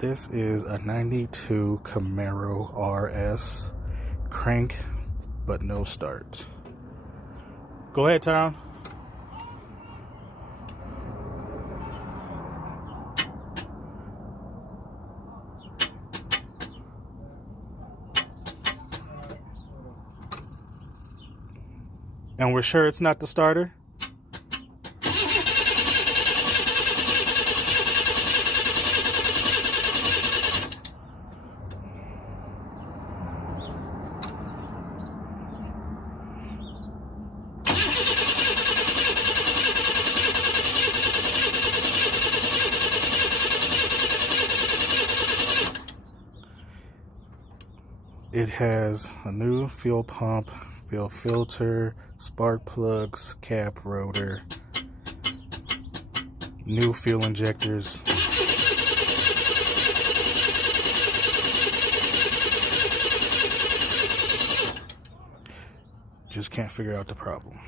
This is a 92 Camaro RS, crank but no start. Go ahead, Tom. And we're sure it's not the starter? It has a new fuel pump, fuel filter, spark plugs, cap rotor, new fuel injectors. Just can't figure out the problem.